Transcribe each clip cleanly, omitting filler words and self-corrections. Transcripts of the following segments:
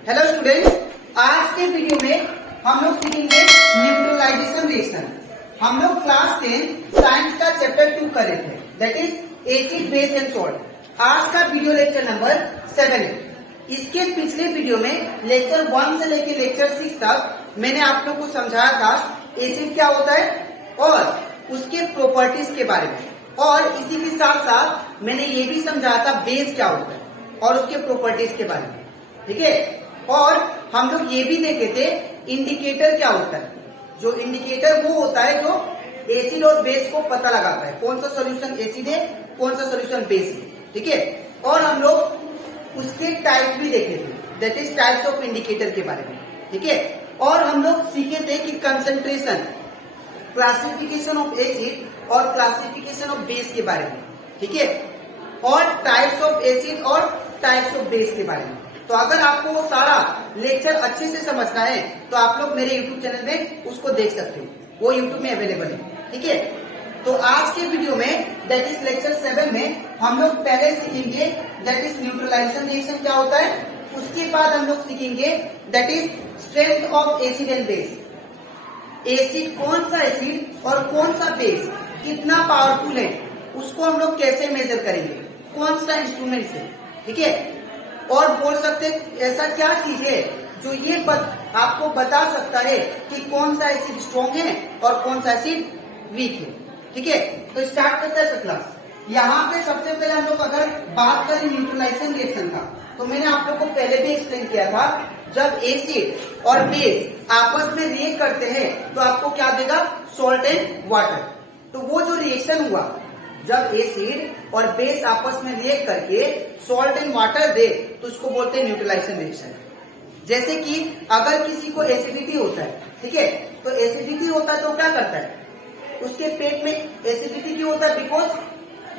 Hello students, आज के video में हम लोग सीखेंगे न्यूट्रलाइजेशन रिएक्शन। हम लोग क्लास 10 साइंस का चैप्टर 2 कर रहे थे, that is acid base and salt. आज का वीडियो लेक्चर नंबर 7 है। इसके पिछले वीडियो में लेक्चर 1 से लेकर लेक्चर 6 तक मैंने आप लोग को समझाया था एसिड क्या होता है और उसके प्रॉपर्टीज के बारे में, और इसी के साथ साथ मैंने ये भी समझाया था बेस क्या होता है और उसके प्रॉपर्टीज के बारे में, ठीक है। और हम लोग ये भी देखे थे इंडिकेटर क्या होता है। जो इंडिकेटर वो होता है जो एसिड और बेस को पता लगाता है, कौन सा सॉल्यूशन एसिड है, कौन सा सॉल्यूशन बेस है, ठीक है। और हम लोग उसके टाइप भी देखे थे, that is types of indicator के बारे में, ठीक है। और हम लोग सीखे थे कि कंसंट्रेशन, क्लासिफिकेशन ऑफ एसिड और क्लासिफिकेशन ऑफ बेस के बारे में, ठीक है। और टाइप्स ऑफ एसिड और टाइप्स ऑफ बेस के बारे में। तो अगर आपको वो सारा लेक्चर अच्छे से समझना है तो आप लोग मेरे यूट्यूब चैनल में उसको देख सकते हो, वो यूट्यूब में अवेलेबल है, ठीक है। तो आज के वीडियो में दैट इज लेक्चर 7 में हम लोग पहले सीखेंगे दैट इज न्यूट्रलाइजेशन रिएक्शन क्या होता है। उसके बाद हम लोग सीखेंगे that is strength of acid and base. Acid कौन सा एसिड और कौन सा बेस कितना पावरफुल है उसको हम लोग कैसे मेजर करेंगे, कौन सा इंस्ट्रूमेंट से, ठीक है। और बोल सकते ऐसा क्या चीज है जो ये आपको बता सकता है कि कौन सा एसिड स्ट्रॉन्ग है और कौन सा एसिड वीक है, ठीक है। तो स्टार्ट करते हैं क्लास। यहाँ पे सबसे पहले हम लोग अगर बात करें न्यूट्रलाइजेशन रिएक्शन का, तो मैंने आप लोग को पहले भी एक्सप्लेन किया था, जब एसिड और बेस आपस में रिएक्ट करते हैं तो आपको क्या देगा, सॉल्ट एंड वाटर। तो वो जो रिएक्शन हुआ जब एसिड और बेस आपस में रिएक्ट करके सॉल्ट एंड वाटर दे तो उसको बोलते हैं न्यूट्रलाइजेशन रिएक्शन। जैसे कि अगर किसी को एसिडिटी होता है, ठीक है, तो एसिडिटी होता है तो क्या करता है, उसके पेट में एसिडिटी क्यों होता है,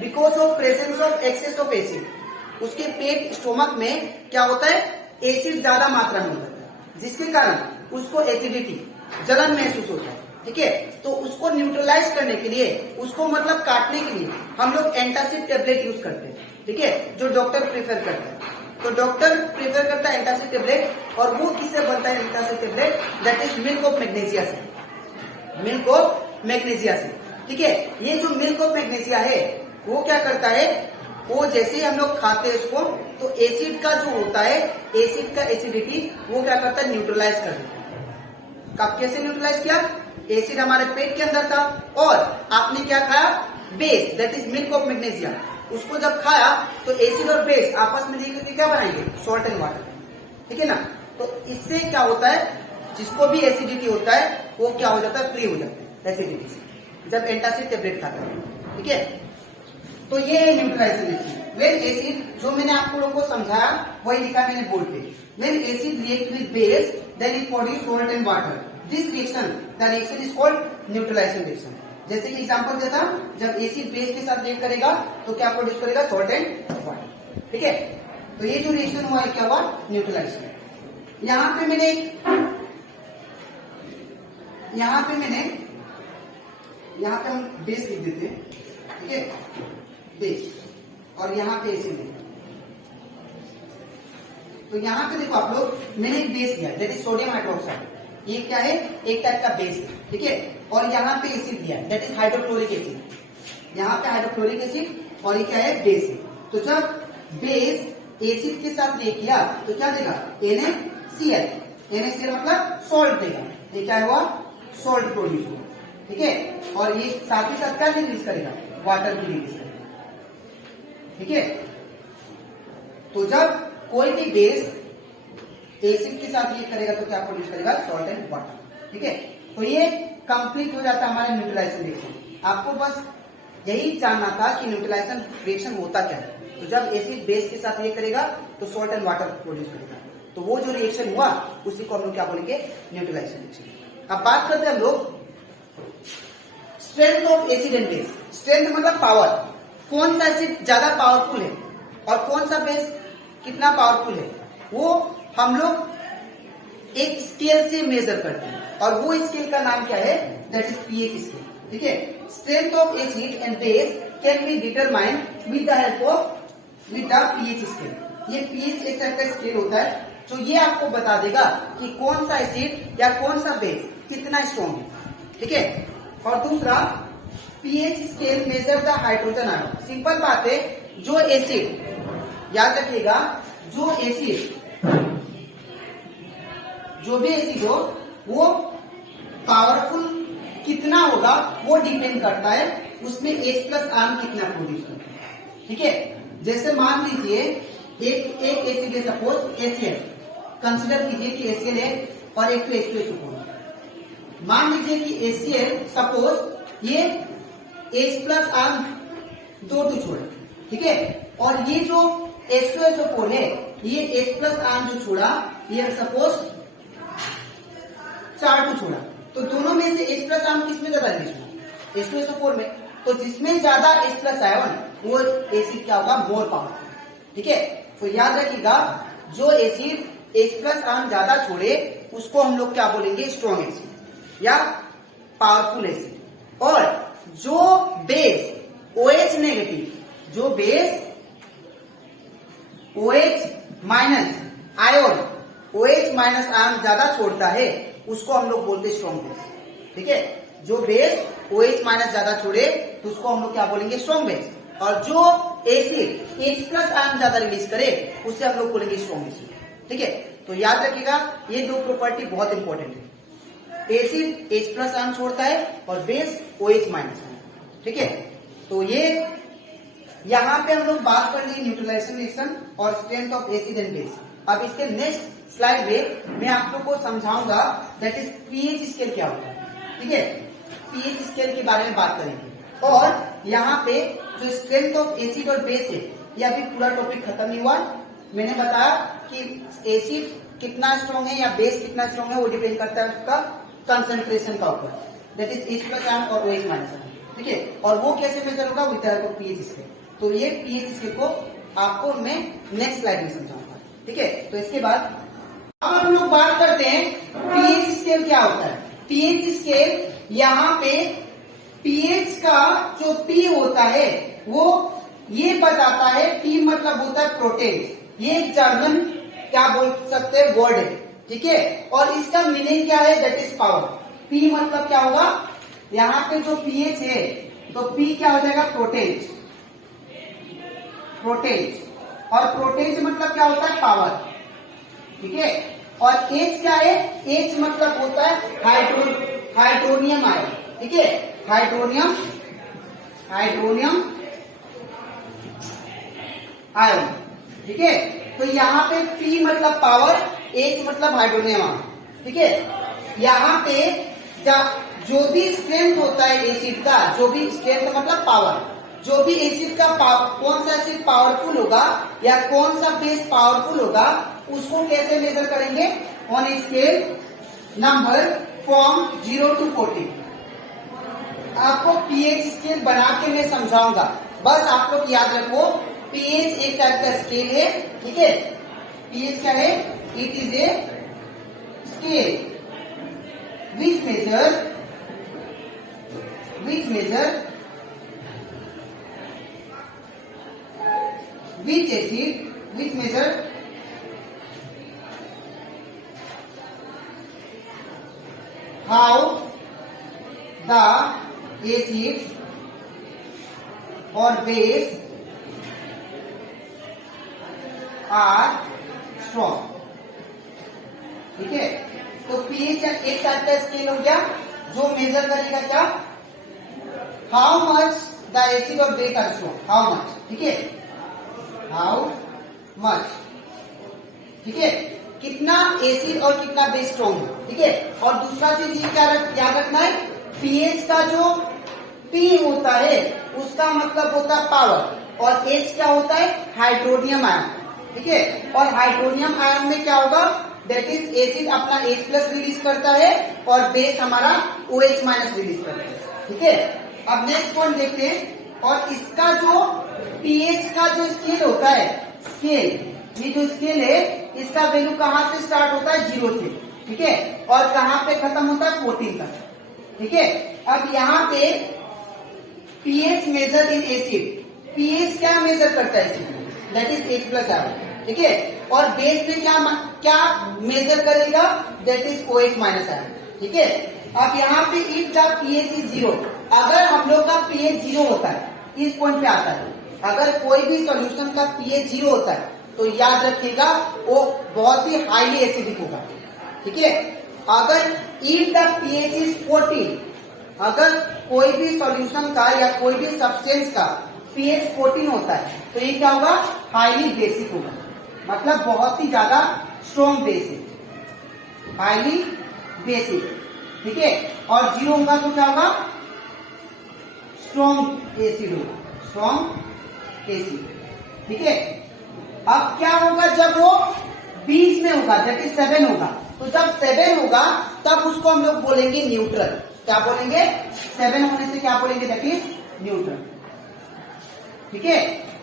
because of presence of excess of acid. उसके पेट स्टोमक में क्या होता है, एसिड ज्यादा मात्रा में होता है, जिसके कारण उसको एसिडिटी, जलन महसूस होता है, ठीक है। तो उसको न्यूट्रलाइज करने के लिए, उसको मतलब काटने के लिए हम लोग एंटासिड टेबलेट यूज करते हैं, ठीक है, जो डॉक्टर प्रेफर करता है। तो डॉक्टर प्रेफर करता है एंटासिड टेबलेट, और वो किससे बनता है antacid tablet, that is milk of magnesia से, मिल्क ऑफ मैग्नीशिया से, ठीक है। ये जो मिल्क ऑफ मैग्नीशिया है वो क्या करता है, वो जैसे ही हम लोग खाते हैं इसको तो एसिड का जो होता है, एसिड का एसिडिटी वो क्या करता है, न्यूट्रलाइज कर देता है। कब कैसे न्यूट्रलाइज किया, एसिड हमारे पेट के अंदर था और आपने क्या खाया, base that is milk of magnesia. उसको जब खाया तो एसिड और बेस आपस में मिलकर क्या बनाएंगे, सॉल्ट एंड वाटर, ठीक है ना। तो इससे क्या होता है, जिसको भी एसिडिटी होता है वो क्या हो जाता है, फ्री हो जाता है एसिडिटी से जब एंटासिड टेबलेट खाता है, ठीक है। तो ये है न्यूट्रलाइजेशन रिएक्शन। वेन एसिड, जो मैंने आप लोगों को समझाया वही लिखा मैंने बोर्ड पे, when acid react with base then it produce salt and water, this reaction the reaction is called neutralization reaction. जैसे कि एग्जांपल देता, जब एसिड बेस के साथ रिएक्ट करेगा तो क्या प्रोड्यूस करेगा, सॉल्ट एंड वाटर, ठीक है। तो ये जो रिएक्शन हुआ है क्या हुआ, न्यूट्रलाइजेशन। यहाँ पे मैंने हम बेस लिख देते हैं, ठीक है, बेस, और यहाँ पे एसिड है। तो यहाँ पे देखो आप लोग, मैंने एक बेस दिया दैट इज सोडियम हाइड्रोक्साइड, ये क्या है, एक टाइप का बेस है, ठीक है। और यहाँ पे एसिड दिया दैट इज हाइड्रोक्लोरिक एसिड, यहाँ पे हाइड्रोक्लोरिक एसिड, और ये क्या है, बेस है। तो जब बेस एसिड के साथ रिएक्ट किया तो क्या देगा, NaCl, NaCl मतलब सॉल्ट देगा। ये क्या हुआ, सॉल्ट प्रोड्यूस हुआ, ठीक है। और ये साथ ही साथ क्या रिलीज करेगा, वाटर भी रिलीज करेगा, ठीक है। तो जब कोई भी बेस एसिड के साथ रिएक्ट करेगा तो क्या प्रोड्यूस करेगा, सॉल्ट एंड वाटर, ठीक है। तो ये कंप्लीट हो जाता है हमारा न्यूट्रलाइजेशन रिएक्शन। आपको बस यही जानना था कि न्यूट्रलाइजेशन रिएक्शन होता क्या है। तो जब एसिड बेस के साथ रिएक्ट करेगा तो सॉल्ट एंड वाटर प्रोड्यूस करेगा, तो वो जो रिएक्शन हुआ उसी को हम लोग क्या बोलेंगे, न्यूट्रलाइजेशन रिएक्शन। अब बात करते हैं हम लोग strength of acid and base. Strength मतलब पावर, कौन सा एसिड ज्यादा पावरफुल है और कौन सा बेस कितना पावरफुल है, वो हम लोग एक स्केल से मेजर करते हैं, और वो स्केल का नाम क्या है, दैट इज पीएच स्केल, ठीक है। Strength of acid and base can be determined with the help of pH scale. ये पीएच एक टाइप का स्केल होता है तो ये आपको बता देगा कि कौन सा एसिड या कौन सा बेस कितना स्ट्रॉन्ग है, ठीक है। और दूसरा pH scale measure the hydrogen ion. Simple बात है, जो एसिड, याद रखिएगा, जो भी एसिड हो वो पावरफुल कितना होगा वो डिपेंड करता है उसमें H+ आयन कितना प्रोड्यूस होता है, ठीक है। जैसे मान लीजिए एक एसिड है, सपोज HCl, कंसिडर कीजिए कि HCl है और एक तो H2SO4। मान लीजिए कि HCl सपोज ये H+ आयन 2 छोड़े, ठीक है, और ये जो H2SO4 है ये H+ आयन जो छोड़ा ये सपोज 4 छोड़ा, तो दोनों में से H+ आयन किसमें ज्यादा रिलीज हुआ? H2SO4 में। तो जिसमें ज्यादा H+ आयन वो एसिड क्या होगा? मोर पावरफुल, ठीक है। तो याद रखिएगा, जो एसिड H+ आयन ज्यादा छोड़े उसको हम लोग क्या बोलेंगे? स्ट्रॉन्ग एसिड या पावरफुल एसिड। और जो बेस OH नेगेटिव, जो base OH minus ion, OH minus ion ज्यादा छोड़ता है उसको हम लोग बोलते स्ट्रॉन्ग बेस, ठीक है। जो बेस OH माइनस ज्यादा छोड़े तो उसको हम लोग क्या बोलेंगे? Strong base. और जो एसिड H+ आयन ज्यादा रिलीज करे उसे हम लोग बोलेंगे स्ट्रॉन्ग एसिड, ठीक है। तो याद रखिएगा ये दो प्रॉपर्टी बहुत इंपॉर्टेंट है। एसिड H+ आयन छोड़ता है और बेस OH माइनस आयन, ठीक है। तो ये यहाँ पे हम लोग बात कर ली न्यूट्रलाइजेशन रिएक्शन और strength of acid and base. अब इसके नेक्स्ट स्लाइड में मैं आप लोग को समझाऊंगा दैट इज पीएच स्केल क्या होता है, ठीक है। पीएच स्केल के बारे में बात करेंगे। और यहाँ पे जो स्ट्रेंथ ऑफ एसिड और बेस है ये अभी पूरा टॉपिक खत्म नहीं हुआ। मैंने बताया कि एसिड कितना स्ट्रॉन्ग है या बेस कितना स्ट्रॉन्ग है वो डिपेंड करता है उसका कंसेंट्रेशन का ऊपर, दैट इज H+ आयन और OH माइनस आयन, ठीक है। और वो कैसे मेजर होगा? With help of pH scale. तो ये पीएच स्केल को आपको मैं नेक्स्ट स्लाइड में समझाऊंगा, ठीक है। तो इसके बाद अब हम लोग बात करते हैं पीएच स्केल क्या होता है। पीएच स्केल यहाँ पे पीएच का जो P होता है वो ये बताता है, P मतलब होता है प्रोटेन। ये एक जर्मन क्या बोल सकते हैं वर्ड है, ठीक है। और इसका मीनिंग क्या है? That is power. P मतलब क्या होगा? यहाँ पे जो पीएच है तो P क्या हो जाएगा? प्रोटेन। और प्रोटेन मतलब क्या होता है? पावर, ठीक है। और H क्या है? H मतलब होता है हाइड्रोनियम आयन, ठीक है। हाइड्रोनियम आयन, ठीक है। तो यहाँ पे P मतलब पावर, H मतलब हाइड्रोनियम आयन, ठीक है। यहाँ पे जो भी स्ट्रेंथ होता है एसिड का, जो भी स्ट्रेंथ मतलब पावर, जो भी एसिड का कौन सा एसिड पावरफुल होगा या कौन सा बेस पावरफुल होगा उसको कैसे मेजर करेंगे? On scale number from 0 to 40। आपको पीएच स्केल बना के मैं समझाऊंगा, बस आप लोग याद रखो पीएच एक टाइप का स्केल है, ठीक है। पीएच क्या है? It is a scale which measure how the acids or base are strong, ठीक है। तो पीएच एक टाइप का स्केल हो गया जो मेजर करेगा क्या? हाउ मच द एसिड और base are strong, how much, ठीक है, हाउ मच, ठीक है, कितना एसिड और कितना बेस स्ट्रॉन्ग है, ठीक है। और दूसरा चीज ये क्या याद रखना है, पीएच का जो पी होता है उसका मतलब होता है पावर और एच क्या होता है? हाइड्रोनियम आयन, ठीक है। और हाइड्रोनियम आयन में क्या होगा? दैट इज एसिड अपना H+ रिलीज करता है और बेस हमारा OH माइनस रिलीज करता है, ठीक है। अब नेक्स्ट पॉइंट देखते हैं। और इसका जो पीएच का जो स्केल होता है, स्केल ये जो स्केल है इसका वैल्यू कहाँ से स्टार्ट होता है? 0 से, ठीक है। और कहाँ पे खत्म होता है? 14 तक, ठीक है। अब यहाँ पे pH measure in acid, pH क्या मेजर करता है acid? That is H+ ion, ठीक है। और बेस में क्या मेजर करेगा, that is OH minus ion, ठीक है। अब यहाँ पे इफ द pH इज 0, अगर हम लोग का pH 0 होता है, इस पॉइंट पे आता है, अगर कोई भी सॉल्यूशन का pH 0 होता है तो याद रखिएगा वो बहुत ही हाईली एसिडिक होगा, ठीक है। अगर इफ द pH इज 14, अगर कोई भी सॉल्यूशन का या कोई भी सब्सटेंस का pH 14 होता है तो ये क्या होगा, हाईली बेसिक होगा, मतलब बहुत ही ज्यादा स्ट्रॉन्ग बेसिक, हाईली बेसिक, ठीक है। और 0 होगा तो क्या होगा, स्ट्रॉन्ग एसिड होगा, स्ट्रॉन्ग एसिड, ठीक है। अब क्या होगा जब वो बीच में होगा, दैट इज 7 होगा, तो जब 7 होगा तब उसको हम लोग बोलेंगे न्यूट्रल। क्या बोलेंगे, 7 होने से क्या बोलेंगे, दैट इज न्यूट्रल, ठीक है।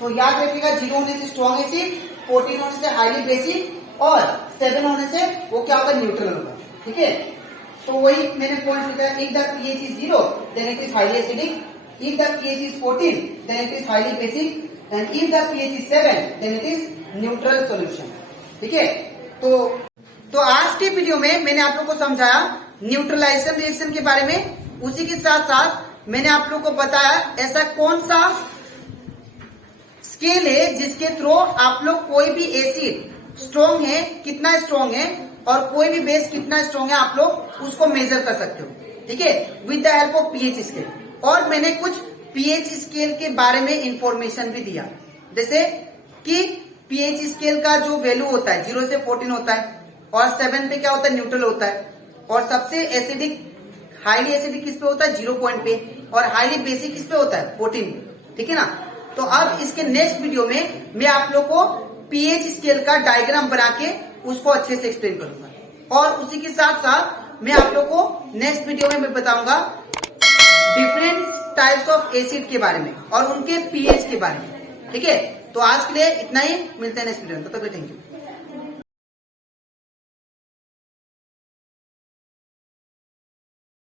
तो याद रखिएगा 0 होने से स्ट्रॉन्ग एसिड, 14 होने से हाईली बेसिक और 7 होने से वो क्या होगा, न्यूट्रल होगा, ठीक है। तो वही मैंने पॉइंट लिखा है, if the pH is 0 then it is highly acidic, if the pH is 14 then it is highly basic, and if the pH is 7 then it is neutral solution, ठीक है। तो आज के वीडियो में मैंने आप लोगों को समझाया न्यूट्रलाइजेशन रिएक्शन के बारे में, उसी के साथ साथ मैंने आप लोगों को बताया ऐसा कौन सा स्केल है जिसके थ्रू आप लोग कोई भी एसिड स्ट्रॉन्ग है, कितना स्ट्रॉन्ग है, और कोई भी बेस कितना स्ट्रॉन्ग है, आप लोग उसको मेजर कर सकते हो, ठीक है, with the help of pH scale. और मैंने कुछ pH स्केल के बारे में इंफॉर्मेशन भी दिया, जैसे कि pH स्केल का जो वैल्यू होता है 0 से 14 होता है, और 7 पे क्या होता है, न्यूट्रल होता है, और सबसे एसिडिक हाईली एसिडिक किस पे होता है, 0 पॉइंट पे, और हाईली बेसिक किस पे होता है, 14, ठीक है ना। तो अब इसके नेक्स्ट वीडियो में मैं आप लोग को pH स्केल का डायग्राम बना के उसको अच्छे से एक्सप्लेन करूंगा, और उसी के साथ साथ मैं आप लोग को नेक्स्ट वीडियो में मैं बताऊंगा डिफरेंट टाइप्स ऑफ एसिड के बारे में और उनके pH के बारे में, ठीक है। तो आज के लिए इतना ही, मिलते हैं नेक्स्ट वीडियो में, तब तक थैंक यू।